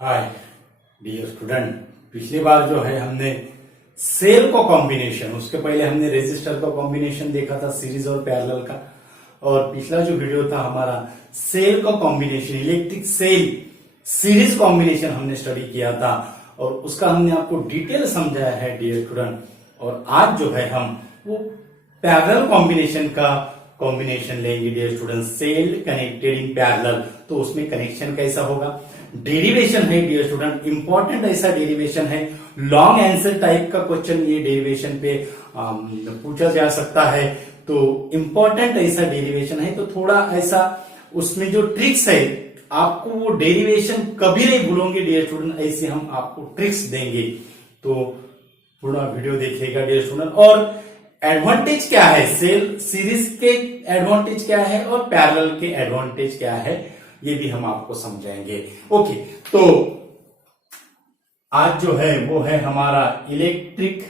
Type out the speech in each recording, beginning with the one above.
Hi dear student, पिछली बार जो है हमने सेल को कॉम्बिनेशन, उसके पहले हमने रेजिस्टर का कॉम्बिनेशन देखा था सीरीज और पैरेलल का। और पिछला जो वीडियो था हमारा सेल का combination, electric cell series combination हमने स्टडी किया था और उसका हमने आपको डिटेल समझाया है डियर स्टूडेंट। और आज जो है हम वो पैरेलल कॉम्बिनेशन का कॉम्बिनेशन लेंगे dear student. Cell connected in parallel, तो उसमें कनेक्शन कैसा होगा, डेरिवेशन है डियर स्टूडेंट, इंपॉर्टेंट ऐसा डेरिवेशन है, लॉन्ग आंसर टाइप का क्वेश्चन ये डेरिवेशन पे पूछा जा सकता है। तो इंपॉर्टेंट ऐसा डेरिवेशन है, तो थोड़ा ऐसा उसमें जो ट्रिक्स है आपको वो डेरिवेशन कभी नहीं भूलोगे डियर स्टूडेंट, ऐसे हम आपको ट्रिक्स देंगे। तो पूरा वीडियो देखिएगा डियर स्टूडेंट। और एडवांटेज क्या है, सेल सीरीज के एडवांटेज क्या है और पैरेलल के एडवांटेज क्या है, ये भी हम आपको समझाएंगे। ओके, तो आज जो है वो है हमारा electric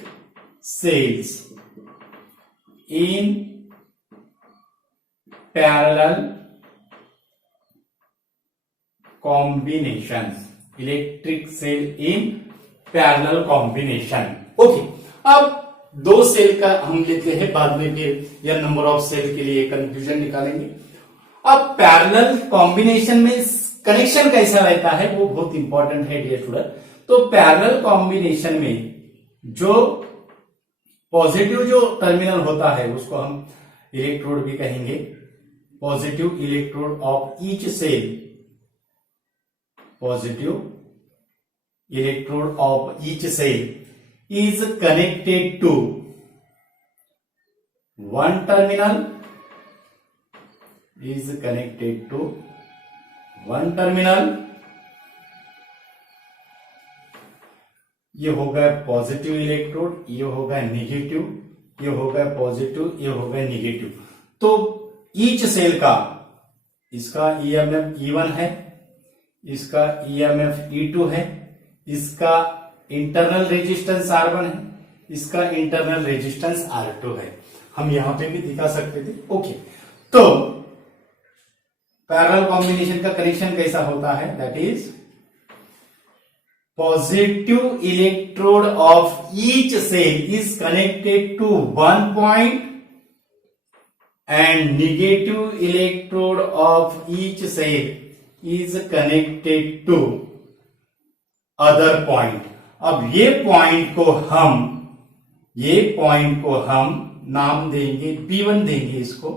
cells in parallel combination, electric cell in parallel combination. Okay, अब दो सेल का हम लेते हैं, बाद में फिर या नंबर ऑफ सेल के लिए कंफ्यूजन निकालेंगे। अब पैरेलल कॉम्बिनेशन में कनेक्शन कैसा रहता है वो बहुत इंपॉर्टेंट है डियर स्टूडेंट। तो पैरेलल कॉम्बिनेशन में जो पॉजिटिव जो टर्मिनल होता है उसको हम इलेक्ट्रोड भी कहेंगे, positive electrode of each cell, positive electrode of each cell is connected to one terminal, is connected to one terminal। ये होगा पॉजिटिव इलेक्ट्रोड, ये होगा नेगेटिव, ये होगा पॉजिटिव, ये होगा नेगेटिव। तो ईच सेल का इसका ईएमएफ E1 है, इसका ईएमएफ E2 है, इसका इंटरनल रेजिस्टेंस R1 है, इसका इंटरनल रेजिस्टेंस R2 है। हम यहां पे भी दिखा सकते थे। ओके, तो पैरेलल कॉम्बिनेशन का कनेक्शन कैसा होता है, that is positive electrode of each cell is connected to one point and negative electrode of each cell is connected to other point. अब ये पॉइंट को हम नाम देंगे B1 देंगे इसको,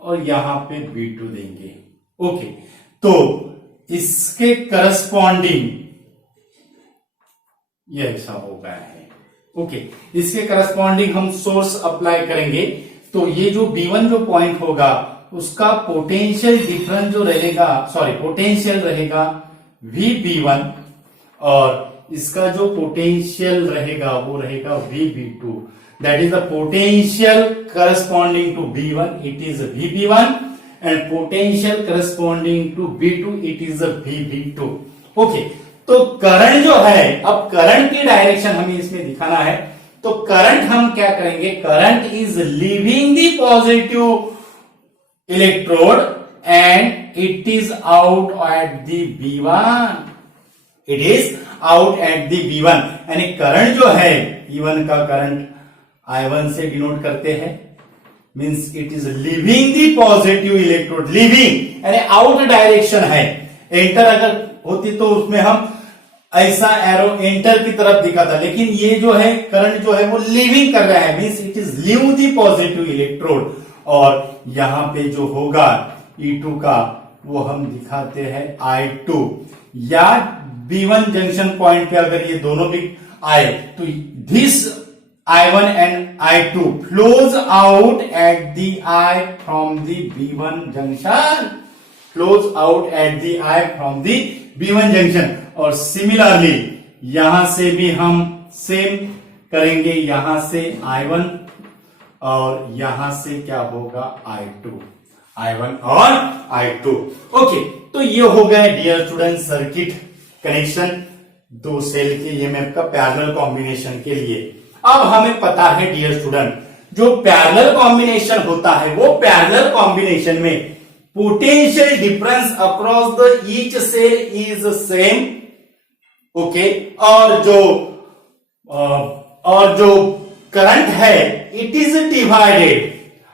और यहां पे B2 देंगे। ओके, तो इसके करस्पॉन्डिंग ये ऐसा हो गया है। ओके, इसके करस्पॉन्डिंग हम सोर्स अप्लाई करेंगे, तो ये जो B1 जो पॉइंट होगा उसका पोटेंशियल डिफरेंस जो रहेगा, पोटेंशियल रहेगा VB1, और इसका जो पोटेंशियल रहेगा वो रहेगा VB2। That is the potential corresponding to B1, it is VB1, and potential corresponding to B2, it is VB2। Okay, तो करंट जो है, अब करंट की डायरेक्शन हमें इसमें दिखाना है। तो करंट हम क्या करेंगे, current is leaving the positive electrode and it is out at the B1, it is out at the B1। यानी करंट जो है E1 का करंट I1 से डिनोट करते हैं, means it is leaving the positive electrode, leaving यानी out direction है। Enter अगर होती तो उसमें हम ऐसा एरो एंटर की तरफ दिखाता, लेकिन ये जो है करंट जो है वो लीविंग कर रहा है, means it is leave the positive electrode. और यहां पे जो होगा E2 का वो हम दिखाते हैं I2, या B1 जंक्शन पॉइंट पे अगर ये दोनों भी आए तो this I1 and I2 flows out at the I from the B1 junction, flows out at the I from the B1 junction. और सिमिलरली यहां से भी हम सेम करेंगे, यहां से I1 और यहां से क्या होगा I2, I1 और I2। ओके, तो ये हो गया डियर स्टूडेंट सर्किट कनेक्शन दो सेल के ईएमएफ का पैरेलल कॉम्बिनेशन के लिए। अब हमें पता है डियर स्टूडेंट, जो पैरेलल कॉम्बिनेशन होता है वो पैरेलल कॉम्बिनेशन में potential difference across the each cell is same, okay, और जो करंट है इट इज डिवाइडेड।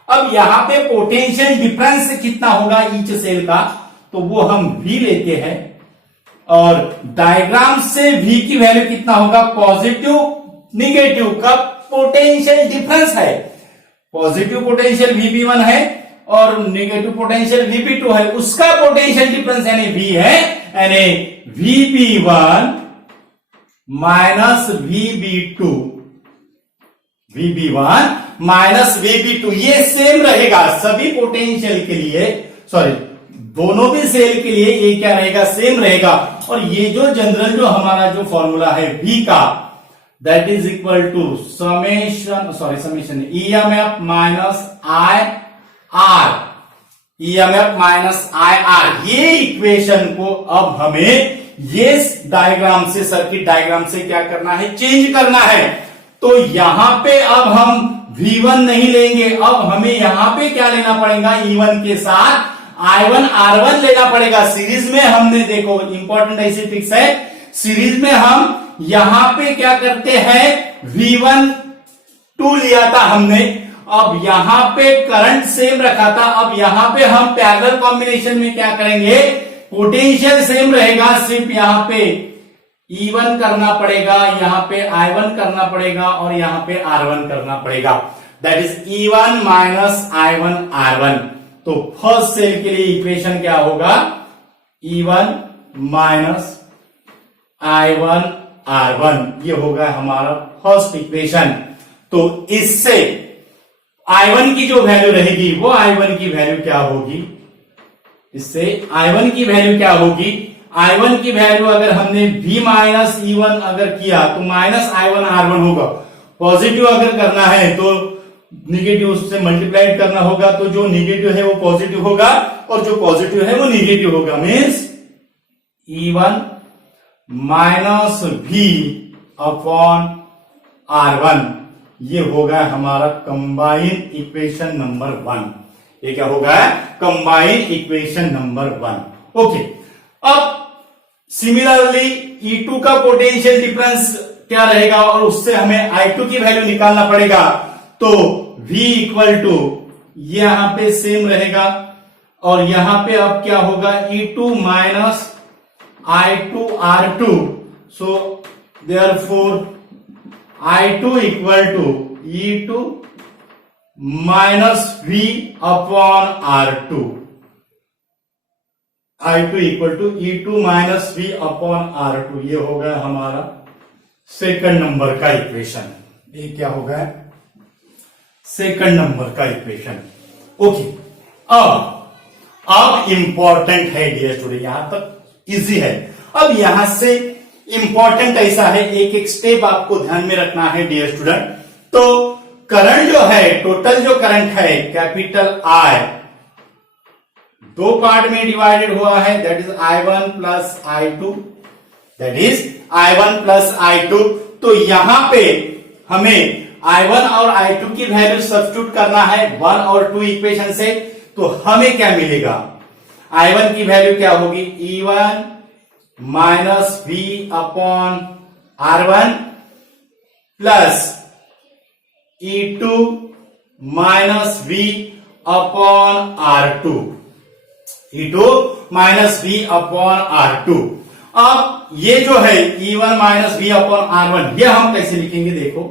अब यहां पे पोटेंशियल डिफरेंस कितना होगा ईच सेल का, तो वो हम V लेते हैं, और डायग्राम से V की वैल्यू कितना होगा, पॉजिटिव निगेटिव का पोटेंशियल डिफरेंस है। पॉजिटिव पोटेंशियल VB1 है और निगेटिव पोटेंशियल VB2 है, उसका पोटेंशियल डिफरेंस यानी V है, यानी VB1 minus VB1 minus VB2 ये सेम रहेगा सभी पोटेंशियल के लिए, सॉरी दोनों भी सेल के लिए ये क्या रहेगा, सेम रहेगा। और ये जो जनरल जो हमारा जो फॉर्मूला है V का, that is equal to summation EMF minus IR, ये इक्वेशन को अब हमें ये डायग्राम से, सर्किट डायग्राम से क्या करना है, चेंज करना है। तो यहां पे अब हम V1 नहीं लेंगे, अब हमें यहां पे क्या लेना पड़ेगा, E1 के साथ I1 R1 लेना पड़ेगा। सीरीज में हमने देखो इंपॉर्टेंट ऐसे ट्रिक्स है, सीरीज में हम यहां पे क्या करते हैं, V1 2 लिया था हमने, अब यहां पे करंट सेम रखा था, अब यहां पे हम पैरेलल कॉम्बिनेशन में क्या करेंगे, पोटेंशियल सेम रहेगा, सिर्फ यहां पे E1 करना पड़ेगा, यहां पे I1 करना पड़ेगा और यहां पे R1 करना पड़ेगा, that is E1 minus I1 R1। तो फर्स्ट सेल के लिए इक्वेशन क्या होगा, E1 माइनस I1 R1, ये होगा हमारा फर्स्ट इक्वेशन। तो इससे I1 की जो वैल्यू रहेगी वो I1 की वैल्यू क्या होगी, इससे I1 की वैल्यू क्या होगी, I1 की वैल्यू अगर हमने V माइनस E1 अगर किया तो माइनस I1 R1 होगा। पॉजिटिव अगर करना है तो निगेटिव से मल्टीप्लाइड करना होगा, तो जो निगेटिव है वो पॉजिटिव होगा और जो पॉजिटिव है वो निगेटिव होगा, means E1 minus V upon R1, ये होगा हमारा कंबाइन इक्वेशन नंबर 1। ये क्या होगा, कंबाइन इक्वेशन नंबर 1। ओके, अब सिमिलरली E2 का पोटेंशियल डिफरेंस क्या रहेगा, और उससे हमें I2 की वैल्यू निकालना पड़ेगा। तो V इक्वल टू यहां पे सेम रहेगा, और यहां पे अब क्या होगा, E2 minus I2 R2, so therefore I2 equal to E2 minus V upon R2, I2 equal to E2 minus V upon R2, ये होगा हमारा सेकंड नंबर का इक्वेशन। ये क्या होगा, सेकंड नंबर का इक्वेशन। ओके, अब इंपॉर्टेंट है डियर स्टूडेंट, यहां तक इजी है। अब यहां से इंपॉर्टेंट ऐसा है, एक एक स्टेप आपको ध्यान में रखना है डियर स्टूडेंट। तो करंट जो है, टोटल जो करंट है कैपिटल I, दो पार्ट में डिवाइडेड हुआ है, that is I1 plus I2, that is I1 plus I2। तो यहां पे हमें I1 और I2 की वैल्यू सब्स्टिट्यूट करना है 1 और 2 इक्वेशन से, तो हमें क्या मिलेगा, I1 की वैल्यू क्या होगी, E1 minus V upon R1 plus E2 minus V upon R2, E2 minus V upon R2। अब ये जो है E1 minus V upon R1, ये हम कैसे लिखेंगे, देखो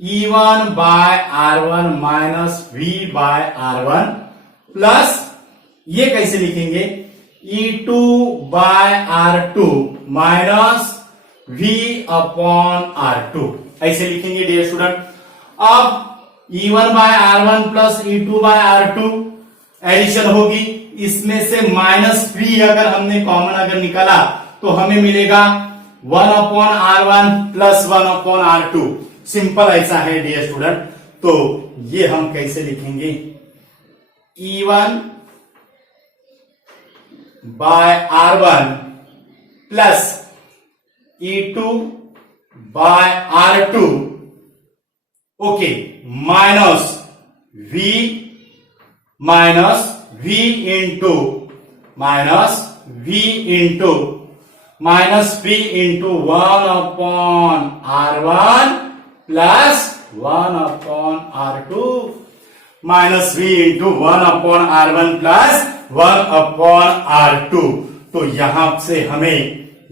E1 by R1 minus V by R1 plus ये कैसे लिखेंगे, E2 by R2 minus V upon R2, ऐसे लिखेंगे डियर स्टूडेंट। अब E1 by R1 plus E2 by R2 addition होगी, इसमें से माइनस V अगर हमने कॉमन अगर निकाला तो हमें मिलेगा 1 upon R1 plus 1 upon R2। Simple ऐसा है डियर स्टूडेंट। तो ये हम कैसे लिखेंगे, E1 by R1 plus E2 by R2, okay, minus V into -v into 1/r1 plus 1/r2 -v into 1/r1 plus 1/r2। तो यहां से हमें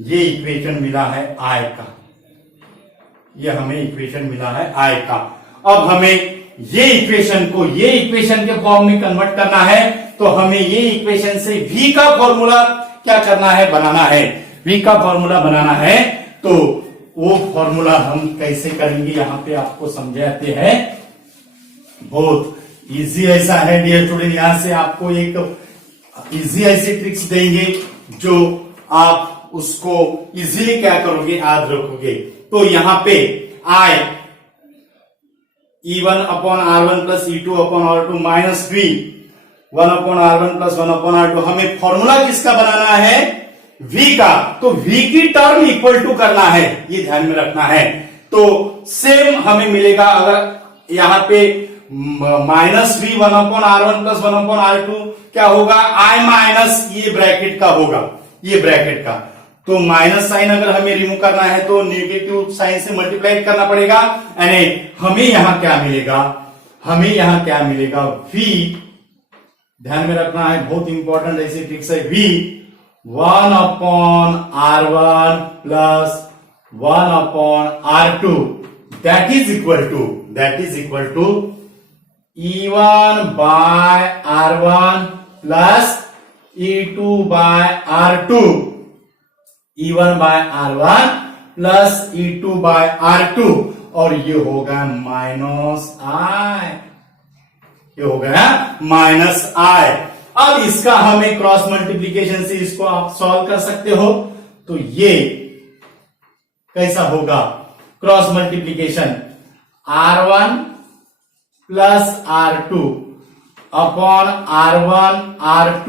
ये इक्वेशन मिला है I का, ये हमें इक्वेशन मिला है I का। अब हमें ये इक्वेशन को ये इक्वेशन के फॉर्म में कन्वर्ट करना है, तो हमें ये इक्वेशन से v का फॉर्मूला क्या करना है, बनाना है। v का फॉर्मूला बनाना है, तो वो फॉर्मूला हम कैसे करेंगे यहां पे आपको समझाते हैं। बहुत इजी ऐसा है डियर स्टूडेंट, यहां से आपको एक इजी ऐसी ट्रिक्स देंगे जो आप उसको इजीली क्या करोगे, याद रखोगे। तो यहां पे I E1/r1 plus E2/r2 minus v 1/r1 plus 1/r2, हमें फॉर्मूला किसका बनाना है, v का। तो v की टर्म इक्वल टू करना है, ये ध्यान में रखना है। तो सेम हमें मिलेगा, अगर यहां पे minus v 1/r1 plus 1/r2 क्या होगा, I माइनस ये ब्रैकेट का होगा, ये ब्रैकेट का। तो माइनस साइन अगर हमें रिमूव करना है तो नेगेटिव साइन से मल्टीप्लाई करना पड़ेगा, यानी हमें यहां क्या मिलेगा, हमें यहां क्या मिलेगा, v, ध्यान में रखना है, बहुत इंपॉर्टेंट ऐसी ट्रिक्स है, v 1/r1 plus 1/r2 that is equal to E1/r1 plus E2/r2, E1/r1 plus E2/r2, और ये होगा माइनस I, ये हो गया माइनस I। अब इसका हमें क्रॉस मल्टीप्लीकेशन से इसको आप सॉल्व कर सकते हो। तो ये कैसा होगा, cross multiplication R1 plus R2 upon R1 R2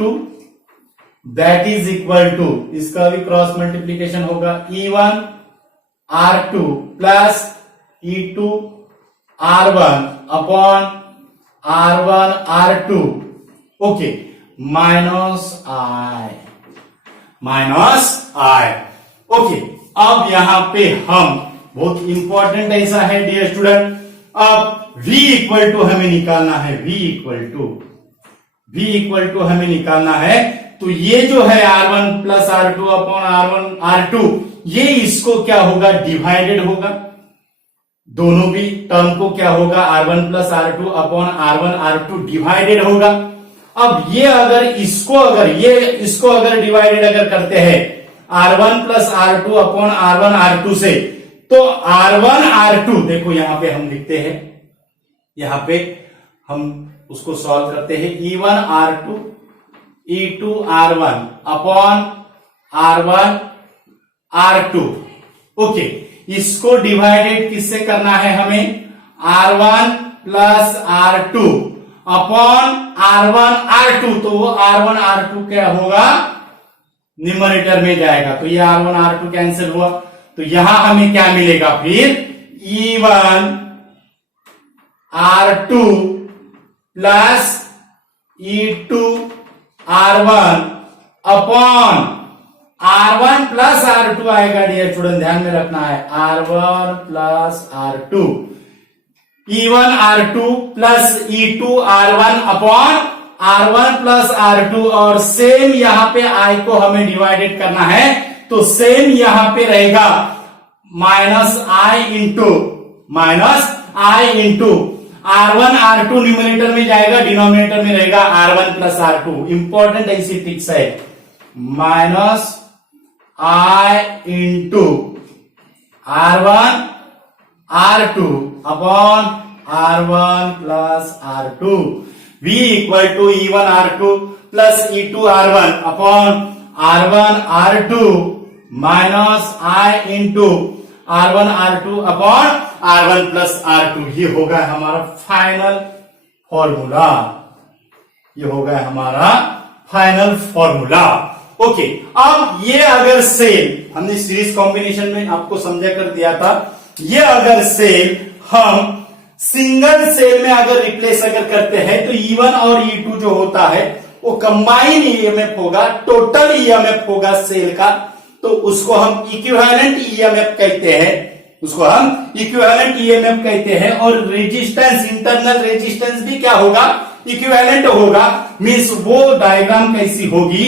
that is equal to, इसका भी क्रॉस मल्टीप्लीकेशन होगा E1 R2 plus E2 R1 upon R1 R2, okay, minus I, okay. अब यहां पे हम, बहुत इंपॉर्टेंट ऐसा है डियर स्टूडेंट, अब v इक्वल टू हमें निकालना है, v इक्वल टू हमें निकालना है। तो ये जो है R1 plus R2 upon R1 R2, ये इसको क्या होगा, डिवाइडेड होगा, दोनों भी टर्म को क्या होगा, R1 plus R2 upon R1 R2 divided होगा। अब ये अगर इसको अगर डिवाइडेड अगर करते हैं R1 plus R2 upon R1 R2 से, तो R1 R2 देखो यहां पे हम लिखते हैं, यहां पे हम उसको सॉल्व करते हैं, E1 R2 E2 R1 upon R1 R2, okay. इसको डिवाइडेड किससे करना है हमें, R1 plus R2 upon R1 R2, तो वो R1 R2 क्या होगा, न्यूमरेटर में जाएगा, तो ये R1 R2 कैंसिल हुआ। तो यहां हमें क्या मिलेगा फिर, E1 R2 plus E2 R1 upon R1 plus R2 आएगा डियर स्टूडेंट, ध्यान में रखना है, R1 plus R2, E1 R2 plus E2 R1 upon R1 plus R2, और सेम यहां पे I को हमें डिवाइडेड करना है, तो सेम यहां पे रहेगा minus I into R1 R2 numerator में जाएगा, डिनोमिनेटर में रहेगा R1 प्लस R2। इंपॉर्टेंट ऐसी ट्रिक्स है, minus I into R1 R2 upon R1 plus R2, V equal to E1 R2 plus E2 R1 upon R1 R2 minus I into R1 R2 upon R1 plus R2। ये होगा हमारा final formula, ये होगा हमारा final formula, okay. अब ये अगर cell, हमने सीरीज कॉम्बिनेशन में आपको समझा कर दिया था, ये अगर सेल हम सिंगल सेल में अगर रिप्लेस अगर करते हैं, तो E1 और E2 जो होता है वो कंबाइन ईएमएफ होगा, टोटल ईएमएफ होगा सेल का, तो तो उसको हम इक्विवेलेंट ईएमएफ कहते हैं, उसको हम इक्विवेलेंट ईएमएफ कहते हैं। और रेजिस्टेंस, इंटरनल रेजिस्टेंस भी क्या होगा, इक्विवेलेंट होगा। मींस वो डायग्राम कैसी होगी,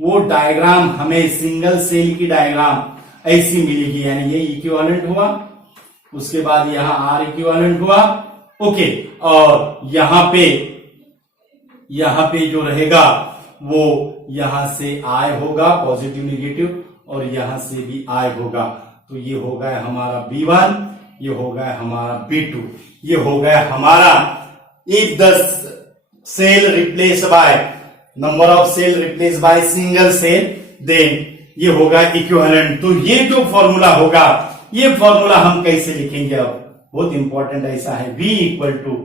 वो डायग्राम हमें सिंगल सेल की डायग्राम ऐसी मिलेगी, यानी ये इक्विवेलेंट हुआ, उसके बाद यहां आर इक्विवेलेंट हुआ, ओके। और यहां पे जो रहेगा वो यहां से आई होगा, पॉजिटिव नेगेटिव, और यहां से भी आई होगा। तो ये हो गया हमारा B1, ये हो गया हमारा B2, ये हो गया हमारा if the cell replace by number of cell replace by single cell, then ये होगा इक्विवेलेंट। तो ये जो फॉर्मूला होगा, ये फॉर्मूला हम कैसे लिखेंगे, अब बहुत इंपॉर्टेंट ऐसा है, V इक्वल टू,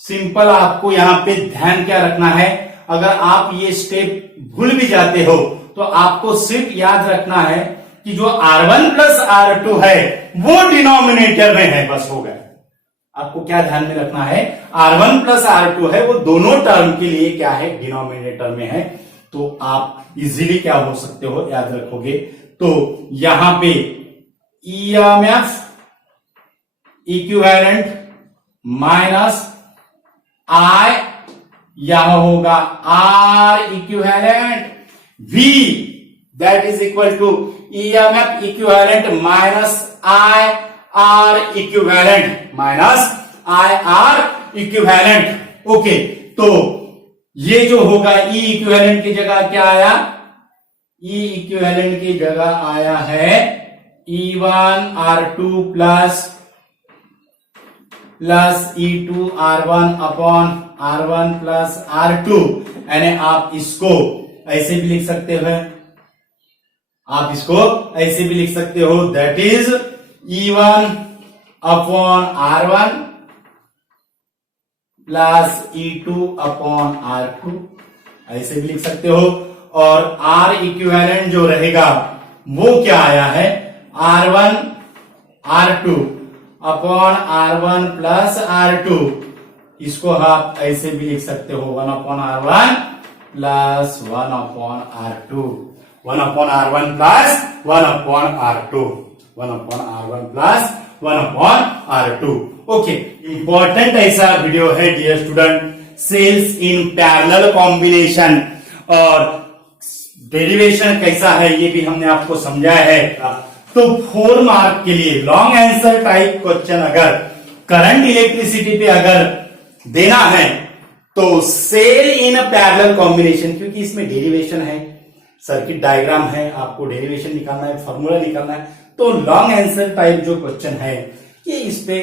सिंपल आपको यहां पे ध्यान क्या रखना है, अगर आप ये स्टेप भूल भी जाते हो तो आपको सिर्फ याद रखना है कि जो R1 प्लस R2 है वो डिनोमिनेटर में है, बस हो गया। आपको क्या ध्यान में रखना है, R1 प्लस R2 है, वो दोनों टर्म के लिए क्या है, डिनोमिनेटर में है। तो आप इजीली क्या हो सकते हो, याद रखोगे। तो यहां पे ईएमएफ इक्विवेलेंट माइनस I, यहां होगा R equivalent, V that is equal to EMF equivalent minus I R equivalent, minus I R equivalent, okay. तो ये जो होगा E इक्विवेलेंट की जगह क्या आया, E इक्विवेलेंट की जगह आया है E1 R2 plus E2 R1 upon R1 plus R2, यानी आप इसको ऐसे भी लिख सकते हो, आप इसको ऐसे भी लिख सकते हो, that is E1 upon R1 plus E2 upon R2, ऐसे भी लिख सकते हो। और R इक्विवेलेंट जो रहेगा वो क्या आया है, R1 R2 upon R1 plus R2, इसको आप ऐसे भी लिख सकते हो 1 upon R1 plus 1 upon R2, 1 upon R1 plus 1 upon R2, 1 upon R1 plus 1 upon R2, okay. Important ऐसा वीडियो है dear student, cells in parallel combination, और डेरिवेशन कैसा है ये भी हमने आपको समझाया है। तो 4 मार्क के लिए लॉन्ग आंसर टाइप क्वेश्चन अगर करंट इलेक्ट्रिसिटी पे अगर देना है तो सेल इन पैरेलल कॉम्बिनेशन, क्योंकि इसमें डेरिवेशन है, सर्किट डायग्राम है, आपको डेरिवेशन निकालना है, फॉर्मूला निकालना है, तो लॉन्ग आंसर टाइप जो क्वेश्चन है ये इस पे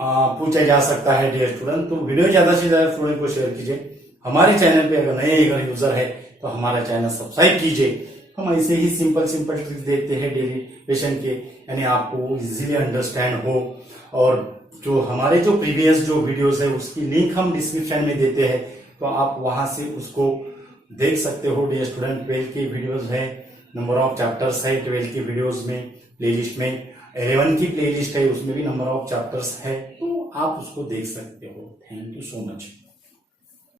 पूछा जा सकता है डियर स्टूडेंट। तो वीडियो ज्यादा से ज्यादा स्टूडेंट को शेयर कीजिए। हमारे चैनल पे अगर नए यूजर है तो हमारा चैनल सब्सक्राइब कीजिए। हम ऐसे ही सिंपल ट्रिक्स देते हैं डेरिवेशन के, यानी आपको इजीली अंडरस्टैंड हो। और जो हमारे जो प्रीवियस जो वीडियोस है उसकी लिंक हम डिस्क्रिप्शन में देते हैं, तो आप वहां से उसको देख सकते हो डियर स्टूडेंट। 12 की वीडियोस है, नंबर ऑफ चैप्टर्स है 12 की वीडियोस में, प्लेलिस्ट में 11 की प्लेलिस्ट है, उसमें भी नंबर ऑफ चैप्टर्स है, तो आप उसको देख सकते हो। Thank you so much.